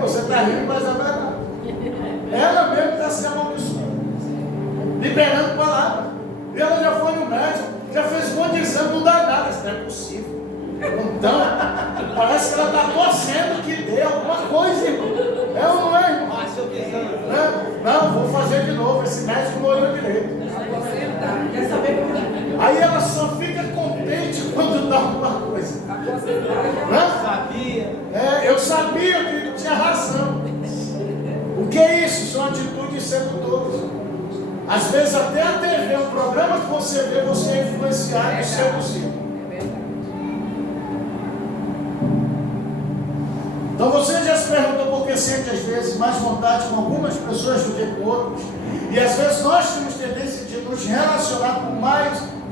Você está rindo, mas é verdade. Ela mesmo está se amaldiçoando, liberando palavras. E ela já foi no médico, já fez um monte de exame, não dá nada. Isso não é possível. Então, parece que ela está torcendo que dê alguma coisa, irmão. É ou não é, irmão? Não, vou fazer de novo. Esse médico não olhou direito. Aí ela só fica contente quando dá alguma coisa. Eu sabia que tinha razão. O que é isso? São atitudes sedutoras. Às vezes até a TV, o programa que você vê, você é influenciado e seduzido. Então você já se perguntou por que sente às vezes mais vontade com algumas pessoas do que com outras? E às vezes nós temos tendência de nos relacionar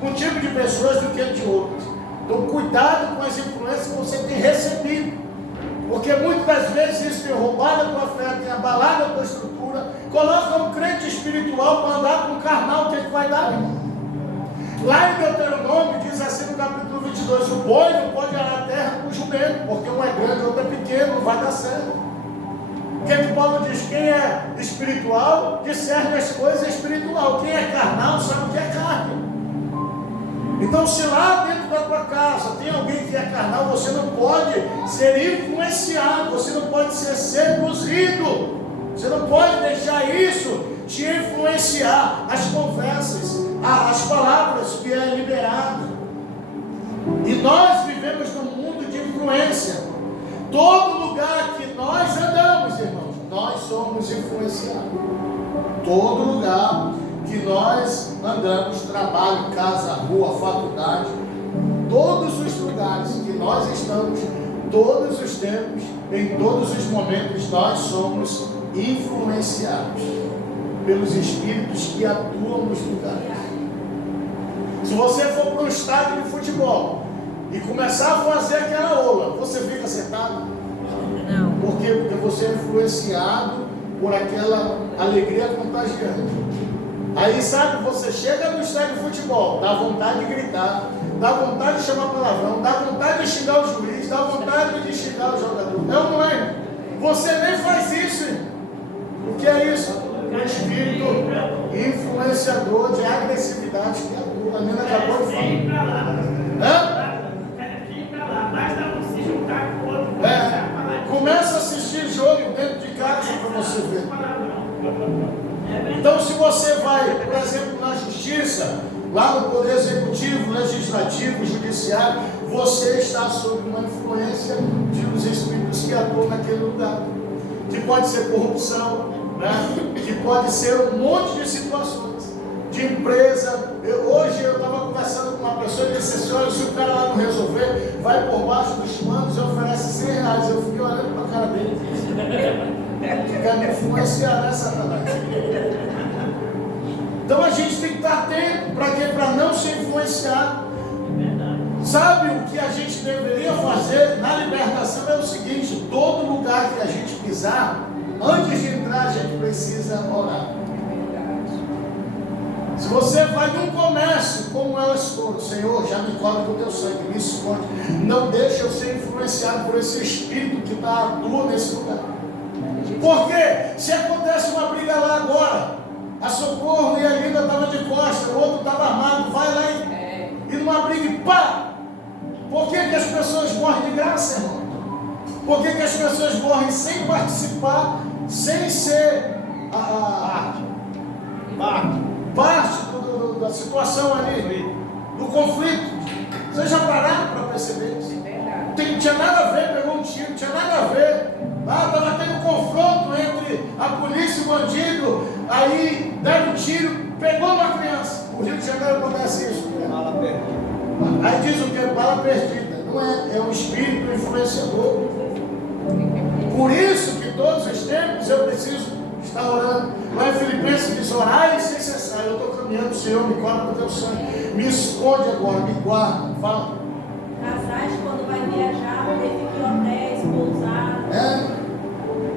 com um tipo de pessoas do que de outras. Então cuidado com as influências que você tem recebido. Porque muitas das vezes isso tem roubado a tua fé, tem abalado a tua estrutura. Coloca um crente espiritual para andar com o carnal, o que ele vai dar, irmão? Lá em Deuteronômio diz assim no capítulo 22, o boi não pode arar a terra com o jumento, porque um é grande, outro é pequeno, não vai dar certo. O que Paulo diz? Quem é espiritual discerne as coisas espirituais. Quem é carnal sabe o que é carne. Então, se lá dentro da tua casa tem alguém que é carnal, você não pode ser influenciado, você não pode ser seduzido, você não pode deixar isso te influenciar as conversas, as palavras que é liberado. E nós vivemos num mundo de influência. Todo lugar que nós andamos, irmãos, nós somos influenciados. Todo lugar que nós andamos, trabalho, casa, rua, faculdade, todos os lugares que nós estamos, todos os tempos, em todos os momentos, nós somos influenciados pelos espíritos que atuam nos lugares. Se você for para um estádio de futebol e começar a fazer aquela ola, você fica sentado? Não. Por quê? Porque você é influenciado por aquela alegria contagiante. Aí, sabe, você chega no estádio de futebol, dá vontade de gritar, dá vontade de chamar palavrão, dá vontade de xingar o juiz, dá vontade de xingar o jogador. Não, não é? Você nem faz isso. O que é isso? Um espírito influenciador de agressividade que a Nina acabou de falar. Começa a assistir jogo dentro de casa para você ver. Então, se você vai judiciário, por exemplo, na justiça, lá no poder executivo, legislativo, judiciário, você está sob uma influência de os espíritos que atuam naquele lugar. Que pode ser corrupção, né? Que pode ser um monte de situações. De empresa. Hoje eu estava conversando com uma pessoa e disse assim: olha, se o cara lá não resolver, vai por baixo dos panos e oferece R$100. Eu fiquei olhando para a cara dele e disse: quer me influenciar nessa Satanás? Então a gente tem que estar atento. Para quê? Para não ser influenciado. Sabe o que a gente deveria fazer na libertação? É o seguinte: todo lugar que a gente pisar, antes de entrar a gente precisa orar. Se você vai num comércio, como elas foram, Senhor, já me cobre com o teu sangue, me esconde. Não deixa eu ser influenciado por esse espírito que atua nesse lugar. Porque se acontece uma briga lá agora, a Socorro e a Linda estavam de costa, o outro estava armado, vai lá e numa briga e pá! Por que as pessoas morrem de graça, irmão? Por que as pessoas morrem sem participar, sem ser parte da situação ali, do conflito? Vocês já pararam para perceber isso? Não tinha nada a ver, pegou um tiro, não tinha nada a ver. Estava tendo confronto entre a polícia e o bandido, aí deram um tiro, pegou uma criança. O Rio de Janeiro acontece isso. Bala perdida. Aí diz o que? Bala perdida. Não é, é um espírito influenciador. Por isso que todos os tempos eu preciso estar orando. Lá em Filipenses diz: orai sem cessar. Eu estou caminhando, Senhor, me cobre com o teu sangue. Me esconde agora, me guarda. Fala. Casais, quando vai viajar, teve que hotéis, pousar.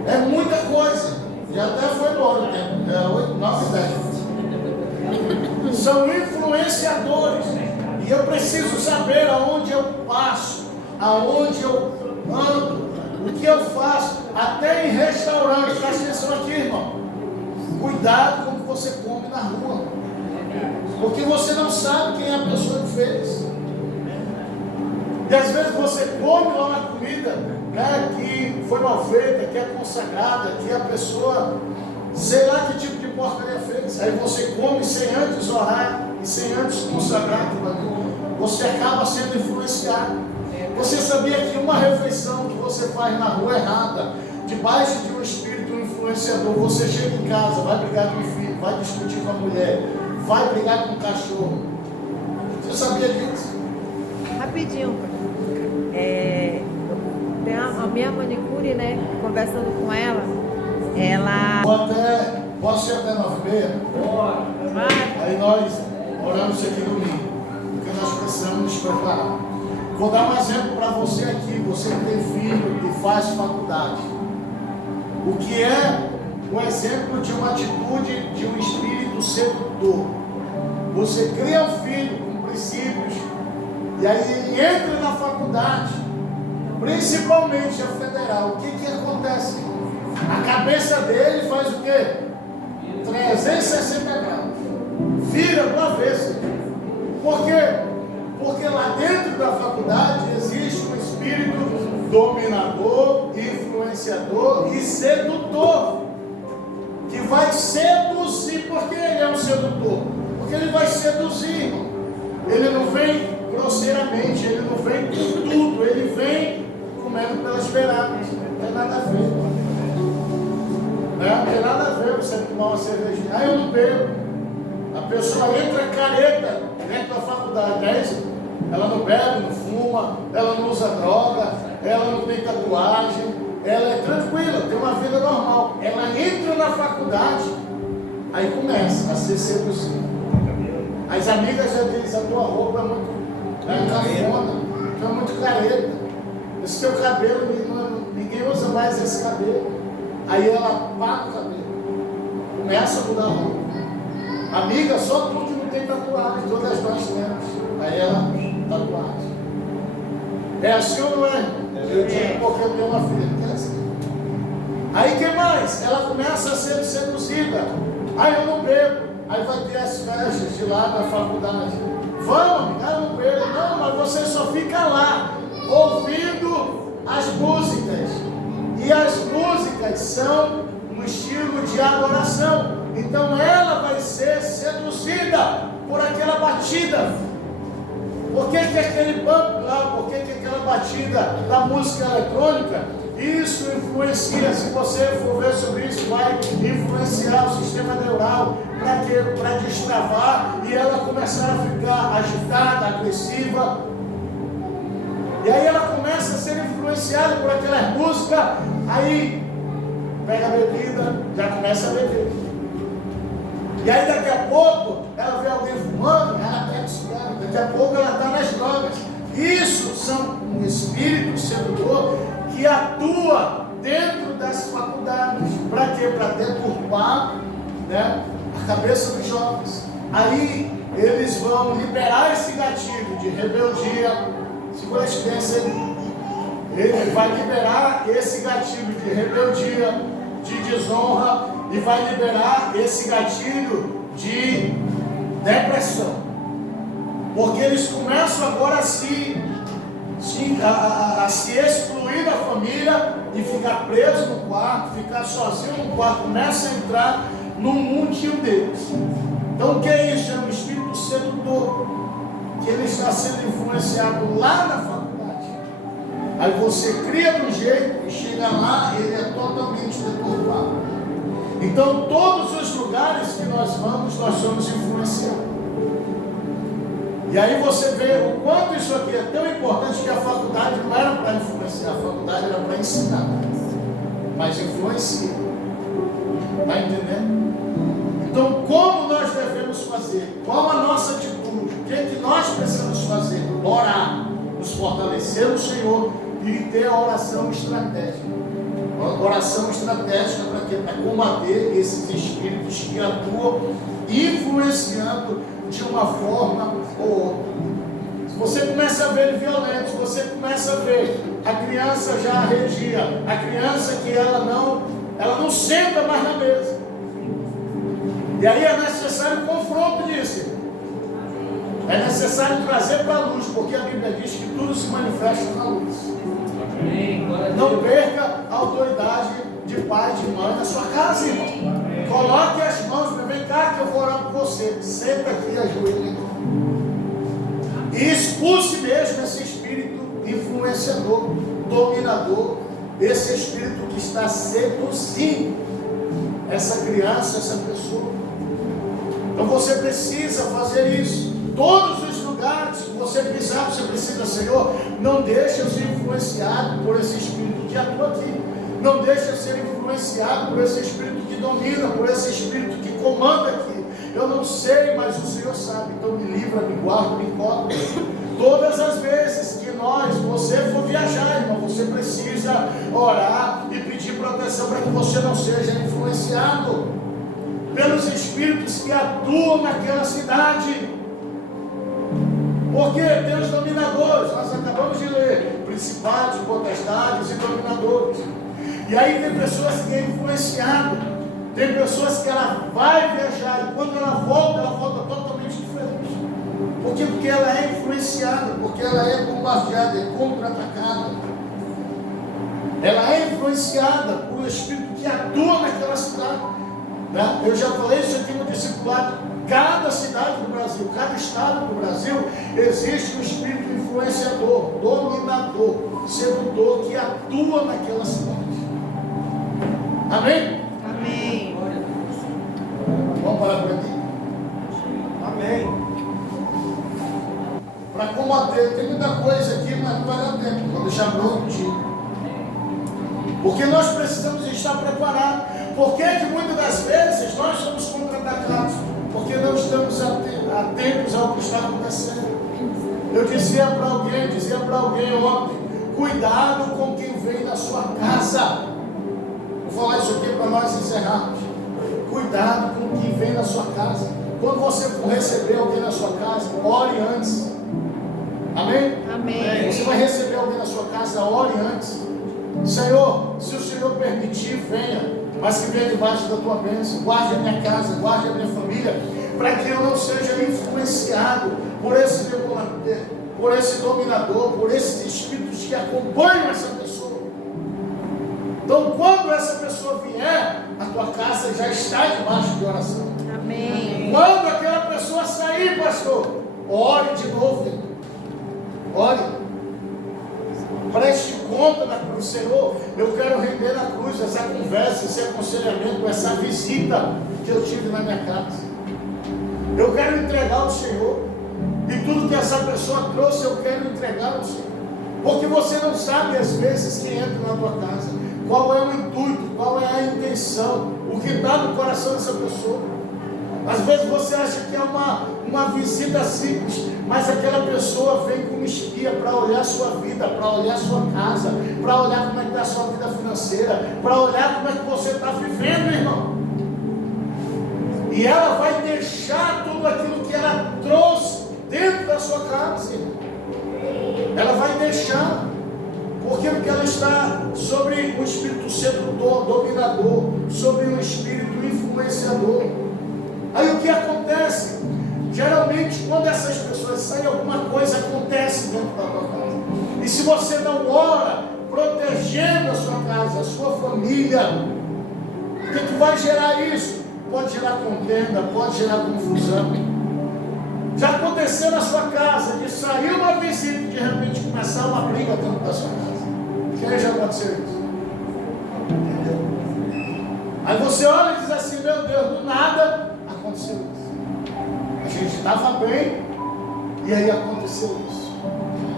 É muita coisa. Já até foi embora o tempo. É 8, 9, 10. São influenciadores. E eu preciso saber aonde eu passo, aonde eu ando, o que eu faço, até em restaurante. Presta atenção aqui, irmão. Cuidado com o que você come na rua. Porque você não sabe quem é a pessoa que fez. E às vezes você come lá na comida, né, que foi mal feita, que é consagrada, que a pessoa, sei lá que tipo de porcaria fez. Aí você come sem antes orar e sem antes consagrar aquilo ali. Você acaba sendo influenciado. Você sabia que uma refeição que você faz na rua errada, debaixo de um espírito influenciador, você chega em casa, vai brigar com o filho, vai discutir com a mulher, vai brigar com o cachorro. Você sabia disso? Rapidinho, tem a minha manicure, né? Conversando com ela, Posso ir até 9h30? Bora. Aí nós oramos isso aqui domingo, porque nós precisamos nos preparar. Vou dar um exemplo para você aqui, você que tem filho e faz faculdade. O que é um exemplo de uma atitude de um espírito sedutor? Você cria um filho com princípios, e aí ele entra na faculdade, principalmente a federal. O que acontece? A cabeça dele faz o quê? 360 graus. Vira do avesso. Por quê? Porque lá dentro da faculdade existe um espírito dominador, influenciador e sedutor, que vai seduzir. Por que ele é um sedutor? Porque ele vai seduzir, irmão. Ele não vem grosseiramente, ele não vem com tudo, ele vem comendo pelas beiradas. Não tem nada a ver. Não tem nada a ver você tomar uma cervejinha. Ah, eu não bebo. A pessoa entra careta dentro da faculdade, é isso? Ela não bebe, não fuma, ela não usa droga, ela não tem tatuagem, ela é tranquila, tem uma vida normal. Ela entra na faculdade, aí começa a ser seduzida. As amigas já dizem: a tua roupa é muito cafona, tu é muito careta, esse teu cabelo, ninguém usa mais esse cabelo. Aí ela paga o cabelo, começa a mudar a roupa. Amiga, só tu que não tem tatuagem, todas nós temos. Aí ela, tatuagem. É assim ou não é? Eu digo porque eu tenho uma filha que é assim. Aí que mais? Ela começa a ser seduzida. Aí eu não bebo. Aí vai ter as festas de lá da faculdade. Vamos, amiga, eu não bebo. Não, mas você só fica lá, ouvindo as músicas. E as músicas são um estilo de adoração. Então ela vai ser seduzida por aquela batida. Por que aquele banco lá, por que aquela batida da música eletrônica? Isso influencia, se você for ver sobre isso, vai influenciar o sistema neural para destravar e ela começar a ficar agitada, agressiva. E aí ela começa a ser influenciada por aquelas músicas, aí pega a bebida, já começa a beber. E aí daqui a pouco ela vê alguém fumando, ela pega o cigarro, daqui a pouco ela está nas drogas. Isso são um espírito sedutor que atua dentro das faculdades. Para quê? Para deturpar, né, a cabeça dos jovens. Aí eles vão liberar esse gatilho de rebeldia. Segura a experiência. Ele vai liberar esse gatilho de rebeldia, de desonra, e vai liberar esse gatilho de depressão. Porque eles começam agora a se excluir da família e ficar preso no quarto, ficar sozinho no quarto, começa a entrar no mundinho deles. Então o que é isso? É um espírito sedutor, que ele está sendo influenciado lá na faculdade. Aí você cria do jeito e chega lá, ele é totalmente deturpado. Então todos os lugares que nós vamos, nós somos influenciados. E aí você vê o quanto isso aqui é tão importante, que a faculdade não era para influenciar, a faculdade era para ensinar, mas influencia. Está entendendo? Então como nós devemos fazer? Qual a nossa atitude? O que é que nós precisamos fazer? Orar, nos fortalecer no Senhor e ter a oração estratégica. A oração estratégica para quê? Para combater esses espíritos que atuam influenciando de uma forma ou outra. Se você começa a ver ele violento, se você começa a ver a criança já arredia, a criança que ela não senta mais na mesa. E aí é necessário confronto disso. É necessário trazer para a luz, porque a Bíblia diz que tudo se manifesta na luz. Não perca a autoridade de pai, de mãe na sua casa, irmão. Coloque as mãos, vem cá que eu vou orar por você. Senta aqui, ajoelhe. E expulse mesmo esse espírito influenciador, dominador, esse espírito que está seduzindo essa criança, essa pessoa. Então você precisa fazer isso. Todos os lugares que você pisar, você precisa, Senhor, não deixe eu ser influenciado por esse espírito que atua aqui. Não deixe eu ser influenciado por esse espírito que domina, por esse espírito que comanda aqui. Eu não sei, mas o Senhor sabe. Então me livra, me guarda, me cobre. Todas as vezes que você for viajar, irmão, você precisa orar e pedir proteção para que você não seja influenciado pelos espíritos que atuam naquela cidade. Porque tem os dominadores, nós acabamos de ler, principados, potestades e dominadores. E aí tem pessoas que é influenciado, tem pessoas que ela vai viajar e quando ela volta totalmente diferente. Por quê? Porque ela é influenciada, porque ela é bombardeada, é contra-atacada. Ela é influenciada por um espírito que atua naquela cidade. Né? Eu já falei isso aqui no discipulado. Cada cidade do Brasil, cada estado do Brasil, existe um espírito influenciador, dominador, sedutor, que atua naquela cidade. Amém? Amém. Vamos parar por aqui? Amém. Para combater, tem muita coisa aqui, mas não vai dar tempo. Vou deixar prontinho. Porque nós precisamos estar preparados. Por que muitas das vezes nós somos contra-atacados? Porque não estamos atentos ao que está acontecendo. Eu dizia para alguém ontem, cuidado com quem vem na sua casa. Vou falar isso aqui para nós encerrarmos. Cuidado com quem vem na sua casa. Quando você for receber alguém na sua casa, ore antes. Amém? Amém. Você vai receber alguém na sua casa, ore antes. Senhor, se o Senhor permitir, venha. Mas que venha debaixo da tua bênção. Guarde a minha casa, guarde a minha família, para que eu não seja influenciado por esse dominador, por esses espíritos que acompanham essa pessoa. Então, quando essa pessoa vier, a tua casa casa já está debaixo de oração. Amém. Quando aquela pessoa sair, pastor, ore de novo. Ore. Preste conta na cruz. Senhor, eu quero render na cruz essa conversa, esse aconselhamento, essa visita que eu tive na minha casa. Eu quero entregar ao Senhor. E tudo que essa pessoa trouxe, eu quero entregar ao Senhor. Porque você não sabe, às vezes, quem entra na tua casa, qual é o intuito, qual é a intenção, o que está no coração dessa pessoa. Às vezes você acha que é uma visita simples, mas aquela pessoa vem como espia para olhar a sua vida, para olhar a sua casa, para olhar como é que está a sua vida financeira, para olhar como é que você está vivendo, irmão. E ela vai deixar tudo aquilo que ela trouxe dentro da sua casa, irmão. Ela vai deixar. Por quê? Porque ela está sobre um espírito sedutor, dominador, sobre um espírito influenciador. Aí o que acontece? Geralmente, quando essas pessoas saem, alguma coisa acontece dentro da tua casa. E se você não ora, protegendo a sua casa, a sua família, o que vai gerar isso? Pode gerar contenda, pode gerar confusão. Já aconteceu na sua casa, de sair uma visita e de repente começar uma briga dentro da sua casa. Quem já aconteceu isso? Entendeu? Aí você olha e diz assim, meu Deus, do nada aconteceu isso. A gente estava bem e aí aconteceu isso.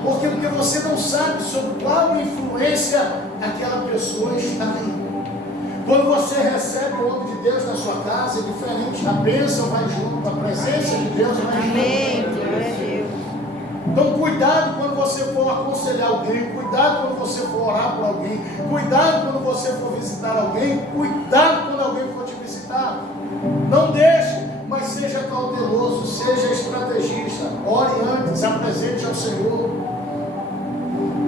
Por quê? Porque você não sabe sobre qual influência aquela pessoa está aí. Quando você recebe o homem de Deus na sua casa, é diferente. A bênção vai junto, a presença de Deus vai junto. Amém. Glória a Deus. Então cuidado quando você for aconselhar alguém, cuidado quando você for orar por alguém, cuidado quando você for visitar alguém, cuidado quando alguém for te visitar. Não deixe, mas seja cauteloso, seja estrategista, ore antes, apresente ao Senhor,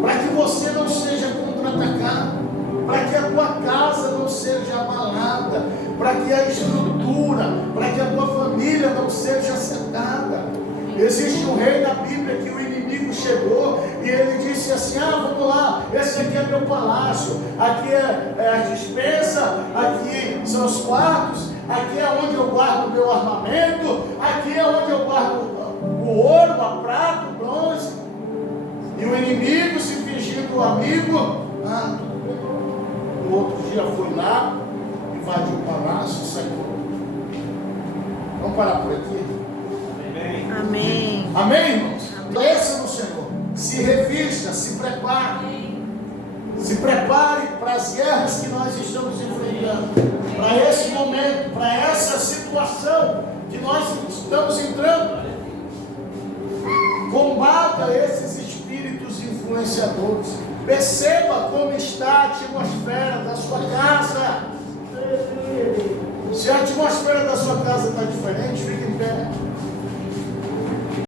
para que você não seja contra-atacado, para que a tua casa não seja abalada, para que a estrutura, para que a tua família não seja afetada. Existe um rei na Bíblia que o inimigo chegou e ele disse assim, vamos lá, esse aqui é meu palácio, aqui é a despensa, aqui são os quartos, aqui é onde eu guardo o meu armamento, aqui é onde eu guardo o ouro, a prata, o bronze. E o inimigo se fingindo amigo, no outro dia foi lá, invadiu o palácio e saiu. Vamos parar por aqui? Amém. Amém, irmãos? Cresça no Senhor. Se revista, se prepare. Se prepare para as guerras que nós estamos enfrentando. Para esse momento, para essa situação que nós estamos entrando. Combata esses espíritos influenciadores. Perceba como está a atmosfera da sua casa. Se a atmosfera da sua casa está diferente, fique em pé.